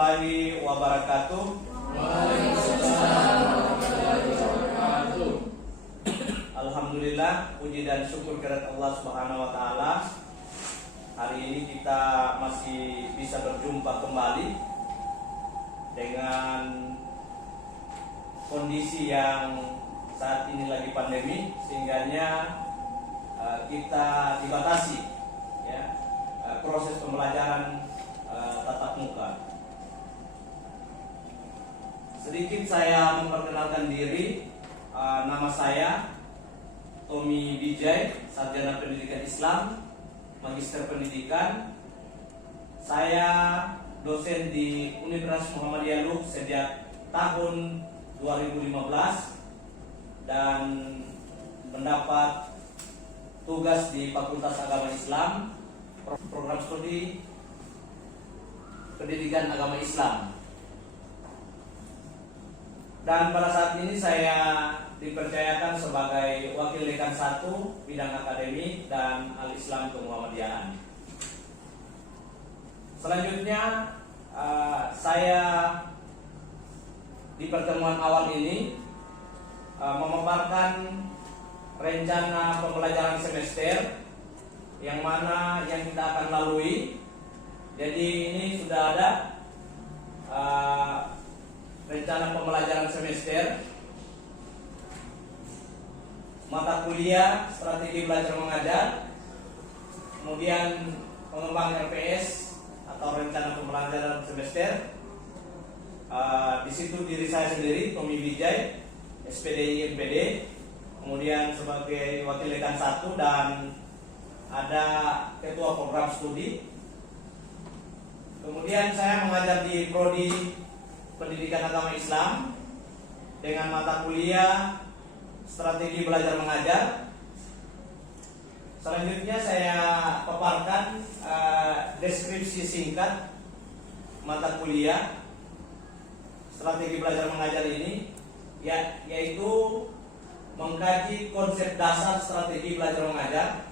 warahmatullahi wabarakatuh. Waalaikumsalam warahmatullahi wabarakatuh. Alhamdulillah, puji dan syukur kepada Allah Subhanahu wa taala. Hari ini kita masih bisa berjumpa kembali dengan kondisi yang saat ini lagi pandemi, sehingganya kita dibatasi ya proses pembelajaran tatap muka. Sedikit saya memperkenalkan diri. Nama saya Tommy Wijay, Sarjana Pendidikan Islam, Magister Pendidikan. Saya dosen di Universitas Muhammadiyah Lub sejak tahun 2015 dan mendapat tugas di Fakultas Agama Islam, program studi Pendidikan Agama Islam. Dan pada saat ini saya dipercayakan sebagai Wakil Dekan 1 Bidang Akademik dan Al-Islam Kemuhammadiyahan. Selanjutnya saya di pertemuan awal ini memaparkan rencana pembelajaran semester yang mana yang kita akan lalui. Jadi ini sudah ada rencana pembelajaran semester, mata kuliah strategi belajar mengajar, kemudian pengembangan RPS atau rencana pembelajaran semester. Di situ diri saya sendiri, Tommy Wijay, SPDI MPD, kemudian sebagai Wakil Dekan 1 dan ada Ketua Program Studi. Kemudian saya mengajar di Prodi Pendidikan Agama Islam dengan mata kuliah strategi belajar mengajar. Selanjutnya saya paparkan deskripsi singkat mata kuliah strategi belajar mengajar ini, yaitu mengkaji konsep dasar strategi belajar mengajar,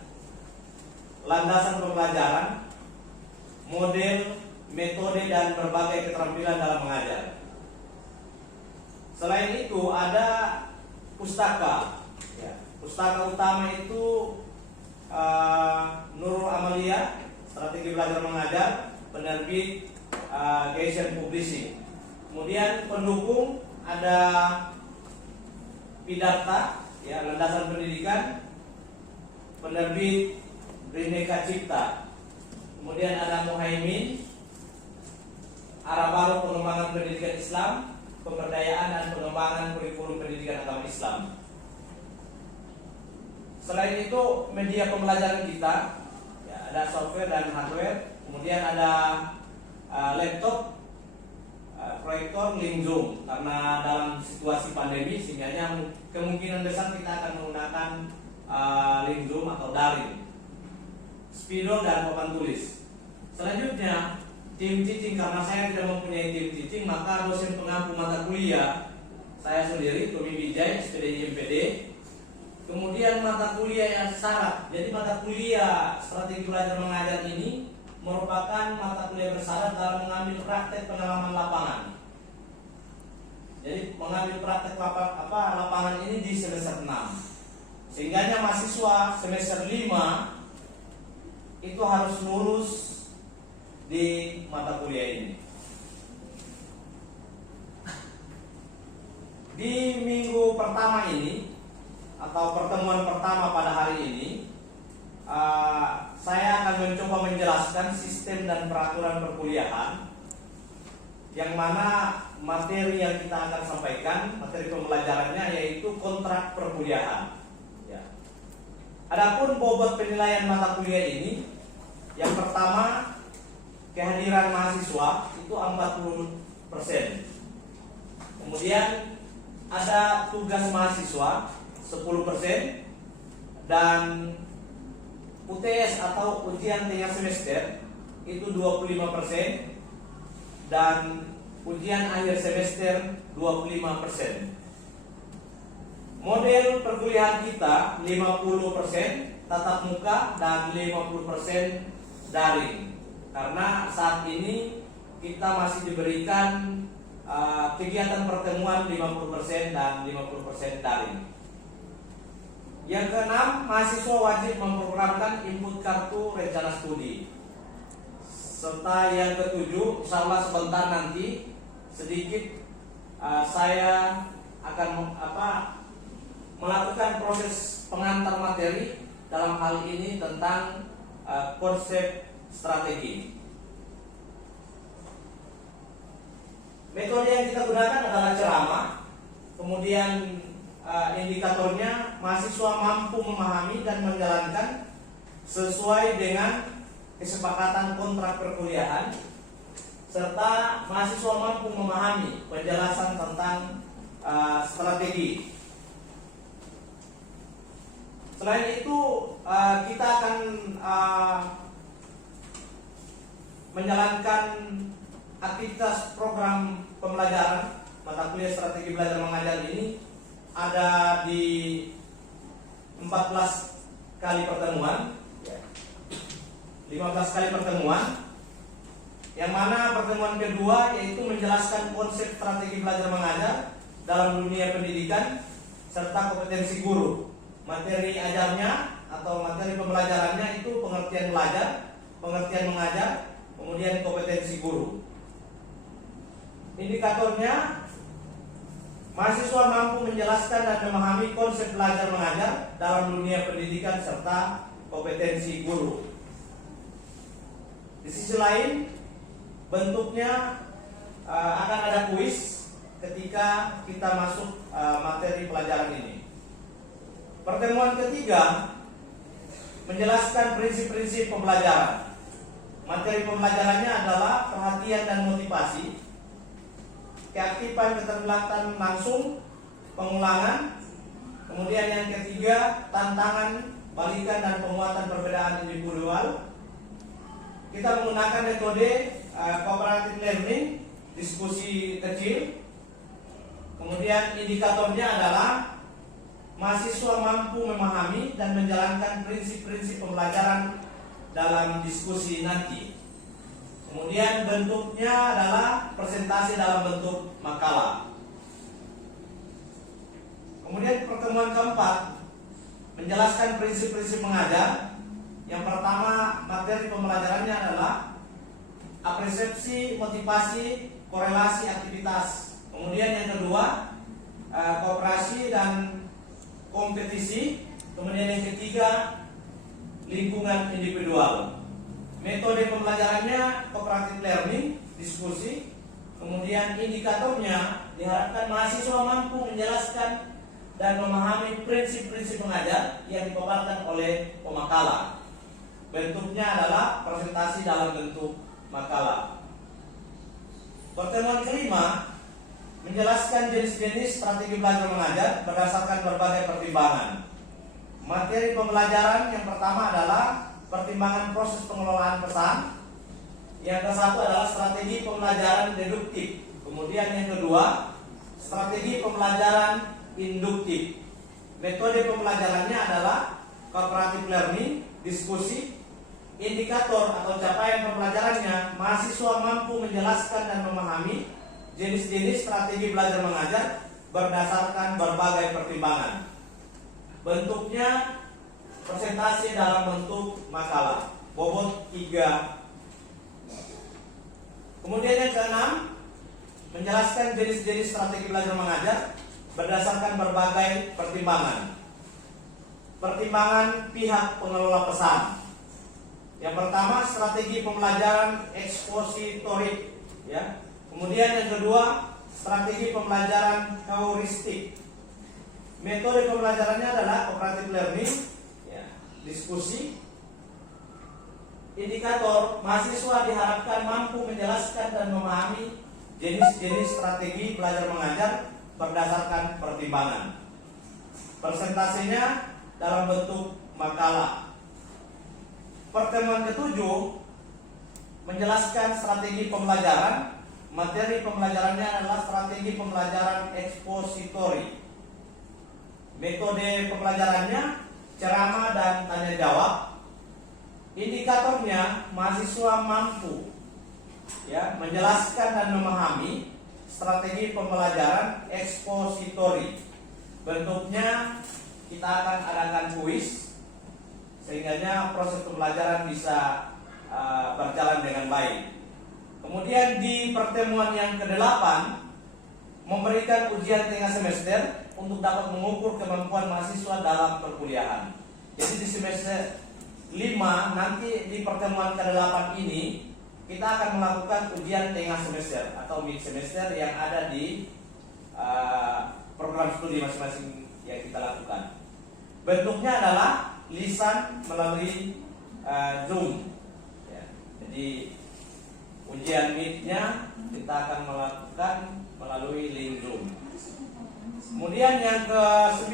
landasan pembelajaran, model, metode dan berbagai keterampilan dalam mengajar. Selain itu ada pustaka. Pustaka utama itu Nurul Amalia, strategi belajar mengajar, penerbit Gayson Publishing. Kemudian pendukung ada Pidarta, landasan pendidikan, penerbit Bhinneka Cipta. Kemudian ada Muhaimin, Arah Baru Pengembangan Pendidikan Islam, Pemberdayaan dan Pengembangan Kurikulum Pendidikan Agama Islam. Selain itu media pembelajaran kita ada software dan hardware, kemudian ada laptop, proyektor, link Zoom. Karena dalam situasi pandemi sehingga kemungkinan besar kita akan menggunakan link Zoom atau daring, spidol dan papan tulis. Selanjutnya tim teaching, karena saya tidak mempunyai tim teaching, maka dosen pengampu mata kuliah saya sendiri, Tommy Wijay, SPDI MPD. Kemudian mata kuliah yang syarat. Jadi mata kuliah strategi belajar mengajar ini merupakan mata kuliah bersyarat dalam mengambil praktek pengalaman lapangan. Jadi mengambil praktek lapangan ini di semester 6. Sehingganya mahasiswa semester 5 itu harus lulus di mata kuliah ini. Di minggu pertama ini atau pertemuan pertama pada hari ini, saya akan mencoba menjelaskan sistem dan peraturan perkuliahan, yang mana materi yang kita akan sampaikan, materi pembelajarannya yaitu kontrak perkuliahan. Adapun bobot penilaian mata kuliah ini, yang pertama kehadiran mahasiswa itu 40%. Kemudian ada tugas mahasiswa 10% dan UTS atau ujian tengah semester itu 25% dan ujian akhir semester 25%. Model perkuliahan kita 50% tatap muka dan 50% daring. Karena saat ini kita masih diberikan kegiatan pertemuan 50% dan 50% daring. Yang keenam, mahasiswa wajib memprogramkan input kartu rencana studi. Serta yang ketujuh, insya Allah sebentar nanti sedikit saya akan melakukan proses pengantar materi dalam hal ini tentang konsep strategi. Metode yang kita gunakan adalah ceramah, kemudian indikatornya mahasiswa mampu memahami dan menjalankan sesuai dengan kesepakatan kontrak perkuliahan, serta mahasiswa mampu memahami penjelasan tentang strategi. Selain itu kita akan menjalankan aktivitas program pembelajaran mata kuliah strategi belajar mengajar ini ada di 14 kali pertemuan, 15 kali pertemuan, yang mana pertemuan kedua yaitu menjelaskan konsep strategi belajar mengajar dalam dunia pendidikan serta kompetensi guru. Materi ajarnya atau materi pembelajarannya itu pengertian belajar, pengertian mengajar, kemudian kompetensi guru. Indikatornya, mahasiswa mampu menjelaskan dan memahami konsep belajar mengajar dalam dunia pendidikan serta kompetensi guru. Di sisi lain, bentuknya akan ada kuis ketika kita masuk materi pelajaran ini. Pertemuan ketiga menjelaskan prinsip-prinsip pembelajaran. Materi pembelajarannya adalah perhatian dan motivasi, keaktifan keterlibatan langsung, pengulangan, kemudian yang ketiga tantangan, balikan dan penguatan perbedaan individual. Kita menggunakan metode cooperative learning, diskusi kecil. Kemudian indikatornya adalah mahasiswa mampu memahami dan menjalankan prinsip-prinsip pembelajaran dalam diskusi nanti. Kemudian bentuknya adalah presentasi dalam bentuk makalah. Kemudian pertemuan keempat menjelaskan prinsip-prinsip mengajar. Yang pertama, materi pembelajarannya adalah apresiasi, motivasi, korelasi aktivitas. Kemudian yang kedua, kooperasi dan kompetisi. Kemudian yang ketiga, lingkungan individual. Metode pembelajarannya cooperative learning, diskusi. Kemudian indikatornya diharapkan mahasiswa mampu menjelaskan dan memahami prinsip-prinsip mengajar yang dipaparkan oleh pemakalah. Bentuknya adalah presentasi dalam bentuk makalah. Pertemuan kelima menjelaskan jenis-jenis strategi belajar mengajar berdasarkan berbagai pertimbangan. Materi pembelajaran yang pertama adalah pertimbangan proses pengelolaan pesan. Yang ke-1 adalah strategi pembelajaran deduktif. Kemudian yang kedua, strategi pembelajaran induktif. Metode pembelajarannya adalah cooperative learning, diskusi. Indikator atau capaian pembelajarannya, mahasiswa mampu menjelaskan dan memahami jenis-jenis strategi belajar mengajar berdasarkan berbagai pertimbangan. Bentuknya presentasi dalam bentuk makalah, bobot 3. Kemudian yang ke-6, menjelaskan jenis-jenis strategi belajar mengajar berdasarkan berbagai pertimbangan. Pertimbangan pihak pengelola pesan. Yang pertama, strategi pembelajaran ekspositorik, ya. Kemudian yang kedua, strategi pembelajaran heuristik. Metode pembelajarannya adalah cooperative learning, ya, diskusi. Indikator, mahasiswa diharapkan mampu menjelaskan dan memahami jenis-jenis strategi belajar mengajar berdasarkan pertimbangan. Presentasinya dalam bentuk makalah. Pertemuan ke-7 menjelaskan strategi pembelajaran. Materi pembelajarannya adalah strategi pembelajaran ekspositori. Metode pembelajarannya ceramah dan tanya jawab. Indikatornya mahasiswa mampu ya, menjelaskan dan memahami strategi pembelajaran ekspositori. Bentuknya kita akan adakan kuis sehingga proses pembelajaran bisa berjalan dengan baik. Kemudian di pertemuan yang ke-8 memberikan ujian tengah semester untuk dapat mengukur kemampuan mahasiswa dalam perkuliahan. Jadi di semester 5 nanti di pertemuan ke-8 ini kita akan melakukan ujian tengah semester atau mid semester yang ada di program studi masing-masing yang kita lakukan. Bentuknya adalah lisan melalui Zoom. Ya, jadi ujian mid-nya kita akan melakukan melalui link Zoom. Kemudian yang ke-9,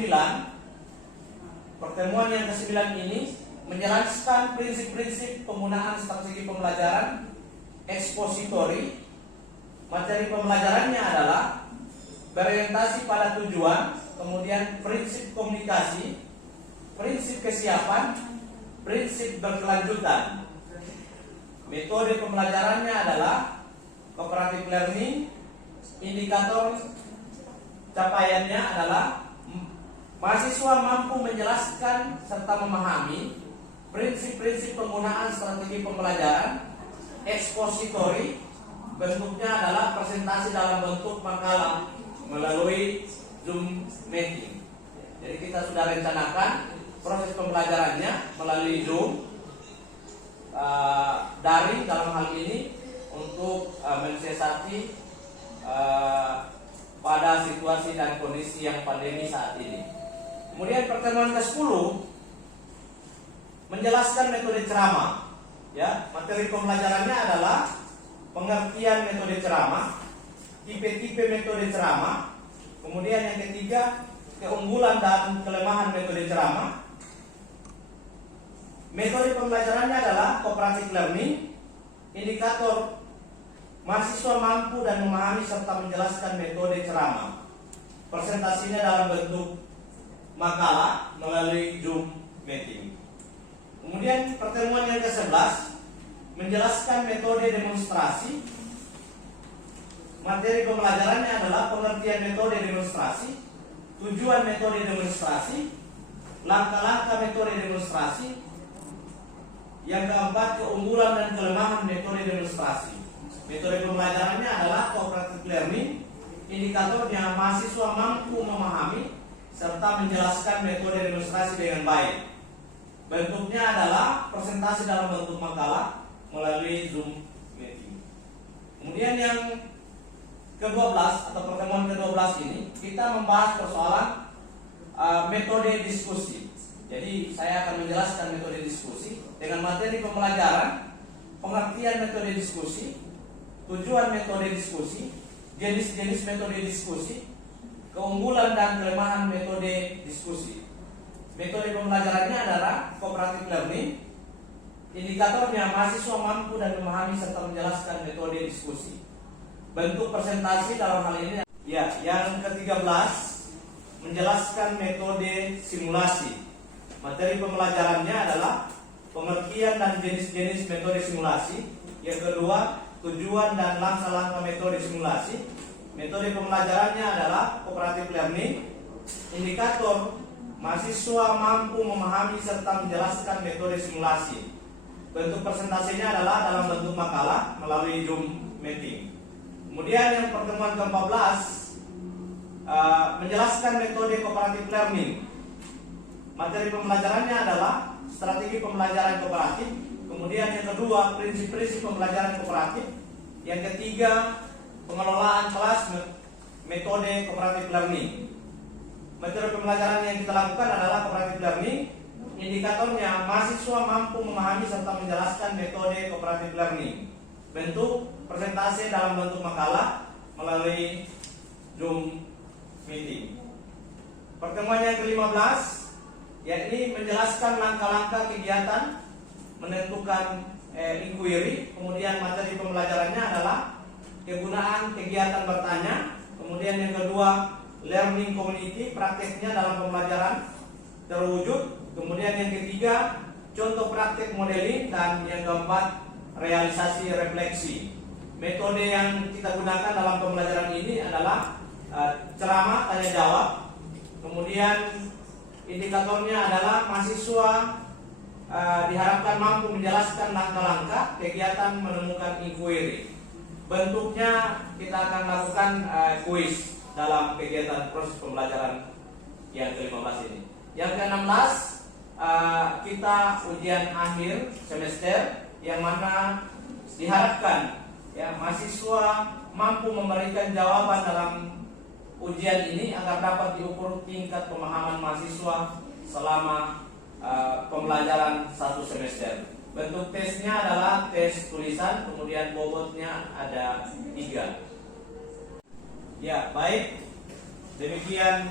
pertemuan yang ke-9 ini menjelaskan prinsip-prinsip penggunaan strategi pembelajaran ekspositori. Materi pembelajarannya adalah berorientasi pada tujuan, kemudian prinsip komunikasi, prinsip kesiapan, prinsip berkelanjutan. Metode pembelajarannya adalah cooperative learning. Indikator capaiannya adalah mahasiswa mampu menjelaskan serta memahami prinsip-prinsip penggunaan strategi pembelajaran ekspositori. Bentuknya adalah presentasi dalam bentuk makalah melalui Zoom meeting. Jadi kita sudah rencanakan proses pembelajarannya melalui Zoom daring dalam hal ini untuk mensiasati pada situasi dan kondisi yang pandemi saat ini. Kemudian pertemuan ke-10 menjelaskan metode ceramah. Ya, materi pembelajarannya adalah pengertian metode ceramah, tipe-tipe metode ceramah. Kemudian yang ketiga, keunggulan dan kelemahan metode ceramah. Metode pembelajarannya adalah cooperative learning. Indikator mahasiswa mampu dan memahami serta menjelaskan metode ceramah. Presentasinya dalam bentuk makalah melalui Zoom meeting. Kemudian pertemuan yang ke-11 menjelaskan metode demonstrasi. Materi pembelajarannya adalah pengertian metode demonstrasi, tujuan metode demonstrasi, langkah-langkah metode demonstrasi. Yang keempat, keunggulan dan kelemahan metode demonstrasi. Metode pembelajarannya adalah cooperative learning. Indikatornya mahasiswa mampu memahami serta menjelaskan metode demonstrasi dengan baik. Bentuknya adalah presentasi dalam bentuk makalah melalui Zoom meeting. Kemudian yang ke-12 atau pertemuan ke-12 ini kita membahas persoalan metode diskusi. Jadi saya akan menjelaskan metode diskusi dengan materi pembelajaran, pengertian metode diskusi, tujuan metode diskusi, jenis-jenis metode diskusi, keunggulan dan kelemahan metode diskusi. Metode pembelajarannya adalah cooperative learning. Indikatornya mahasiswa mampu dan memahami serta menjelaskan metode diskusi. Bentuk presentasi dalam hal ini ya, yang ke-13 menjelaskan metode simulasi. Materi pembelajarannya adalah pengertian dan jenis-jenis metode simulasi. Yang kedua, tujuan dan langkah-langkah metode simulasi. Metode pembelajarannya adalah cooperative learning. Indikator mahasiswa mampu memahami serta menjelaskan metode simulasi. Bentuk presentasinya adalah dalam bentuk makalah melalui Zoom meeting. Kemudian yang pertemuan ke-14 menjelaskan metode cooperative learning. Materi pembelajarannya adalah strategi pembelajaran kooperatif. Kemudian yang kedua, prinsip-prinsip pembelajaran kooperatif. Yang ketiga, pengelolaan kelas metode cooperative learning. Metode pembelajaran yang kita lakukan adalah cooperative learning. Indikatornya mahasiswa mampu memahami serta menjelaskan metode cooperative learning. Bentuk presentasi dalam bentuk makalah melalui Zoom meeting. Pertemuan yang ke-15 yakni menjelaskan langkah-langkah kegiatan menentukan inquiry. Kemudian materi pembelajarannya adalah kegunaan kegiatan bertanya. Kemudian yang kedua, learning community, prakteknya dalam pembelajaran terwujud. Kemudian yang ketiga, contoh praktek modeling. Dan yang keempat, realisasi refleksi. metode yang kita gunakan dalam pembelajaran ini adalah ceramah tanya jawab. Kemudian indikatornya adalah mahasiswa diharapkan mampu menjelaskan langkah-langkah kegiatan menemukan inquiry. Bentuknya kita akan lakukan kuis dalam kegiatan proses pembelajaran yang ke-15 ini. Yang ke-16 kita ujian akhir semester yang mana diharapkan ya mahasiswa mampu memberikan jawaban dalam ujian ini agar dapat diukur tingkat pemahaman mahasiswa selama pembelajaran satu semester. Bentuk tesnya adalah tes tulisan, kemudian bobotnya ada 3. Ya, baik. Demikian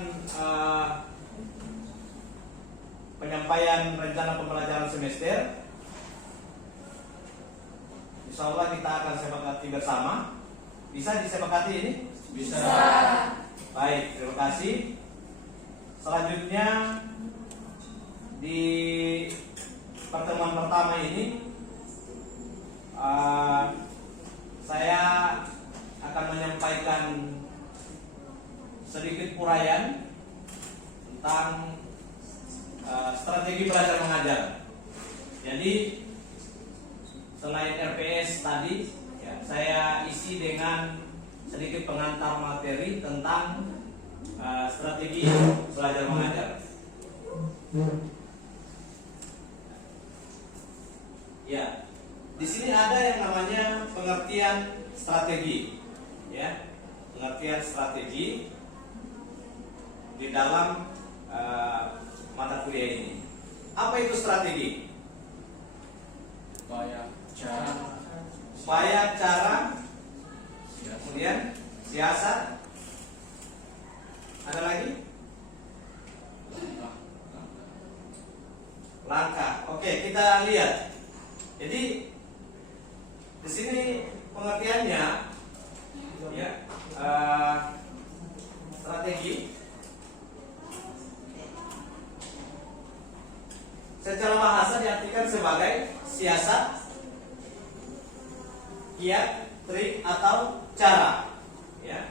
penyampaian rencana pembelajaran semester. Insya Allah kita akan sepakati bersama. Bisa disepakati ini? Bisa. Baik, terima kasih. Selanjutnya di pertemuan pertama ini saya akan menyampaikan sedikit uraian tentang strategi belajar mengajar. Jadi selain RPS tadi, ya, saya isi dengan sedikit pengantar materi tentang strategi belajar mengajar. Ya, di sini ada yang namanya pengertian strategi, ya, pengertian strategi di dalam mata kuliah ini. Apa itu strategi? Upaya, cara, kemudian siasat. Ada lagi? Langkah. Oke, kita lihat. Jadi di sini pengertiannya, ya, strategi secara bahasa diartikan sebagai siasat, kiat, trik atau cara, ya.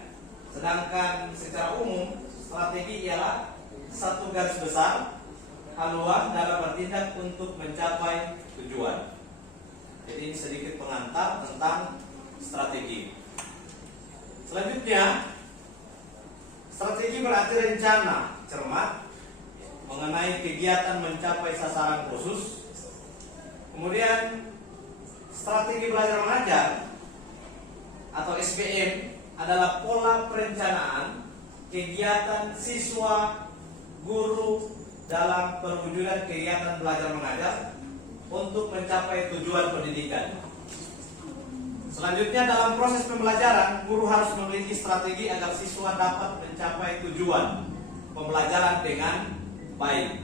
Sedangkan secara umum strategi ialah satu garis besar haluan dalam bertindak untuk mencapai tujuan. Jadi ini sedikit pengantar tentang strategi. Selanjutnya, strategi berarti rencana cermat mengenai kegiatan mencapai sasaran khusus. Kemudian strategi belajar mengajar atau SBM adalah pola perencanaan kegiatan siswa, guru dalam perwujudan kegiatan belajar mengajar untuk mencapai tujuan pendidikan. Selanjutnya, dalam proses pembelajaran, guru harus memiliki strategi agar siswa dapat mencapai tujuan pembelajaran dengan baik.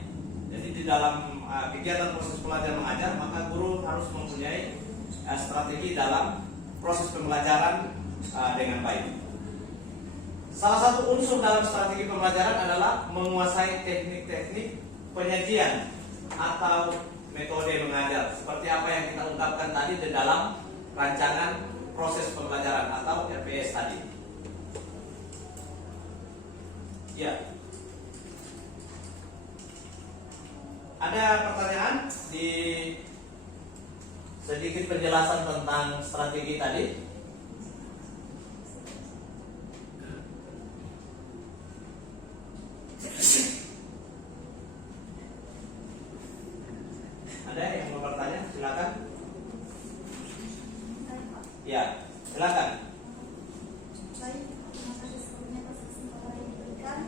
Jadi di dalam kegiatan proses belajar mengajar, maka guru harus mempunyai strategi dalam proses pembelajaran dengan baik. Salah satu unsur dalam strategi pembelajaran adalah menguasai teknik-teknik penyajian atau metode mengajar, seperti apa yang kita ungkapkan tadi di dalam rancangan proses pembelajaran atau RPS tadi. Ya. Ada pertanyaan di sedikit penjelasan tentang strategi tadi? Ada yang mau bertanya? Silakan. Ya, silakan. Baik, terima kasih sebelumnya atas kesempatan yang diberikan.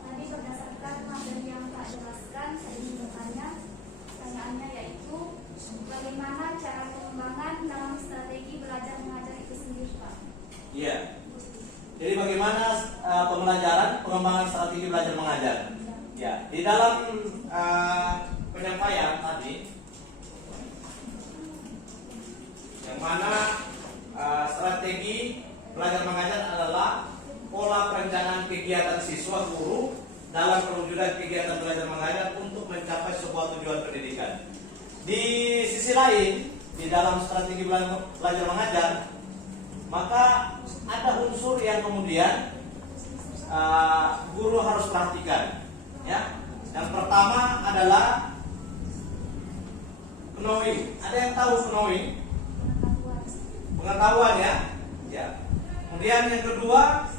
Tadi berdasarkan materi yang Pak jelaskan, saya ingin bertanya. Pertanyaannya yaitu, bagaimana cara pengembangan dalam strategi belajar mengajar itu sendiri, Pak? Iya. Jadi bagaimana pengembangan strategi belajar mengajar? Ya, di dalam penyampaian tadi, yang mana strategi belajar mengajar adalah pola perencanaan kegiatan siswa guru dalam perwujudan kegiatan belajar mengajar untuk mencapai sebuah tujuan pendidikan. Di sisi lain, di dalam strategi belajar mengajar, maka ada unsur yang kemudian guru harus perhatikan. Ya, yang pertama adalah knowing. Ada yang tahu knowing? Pengetahuan ya. Ya. Kemudian yang kedua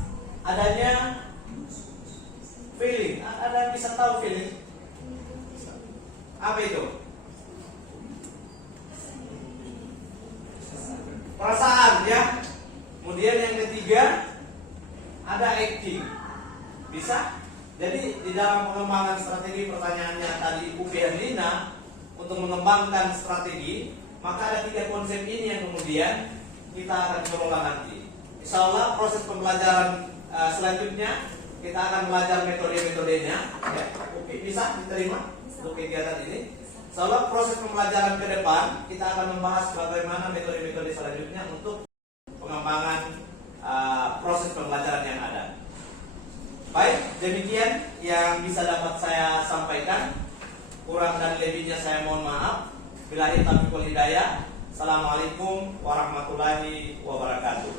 adanya feeling. Ada yang bisa tahu feeling? Apa itu? Perasaan ya. Kemudian yang ketiga ada acting. Bisa? Jadi di dalam pengembangan strategi, pertanyaannya tadi Ibu Herlina, untuk mengembangkan strategi, maka ada 3 konsep ini yang kemudian kita akan kelola nanti. Insya Allah proses pembelajaran selanjutnya kita akan belajar metode-metodenya. Ya. Oke, bisa diterima untuk kegiatan ini. Insya Allah proses pembelajaran ke depan kita akan membahas bagaimana metode-metode selanjutnya untuk pengembangan proses pembelajaran yang ada. Baik, demikian yang bisa dapat saya sampaikan. Kurang dan lebihnya saya mohon maaf. Billahi taufiq wal hidayah. Assalamualaikum warahmatullahi wabarakatuh.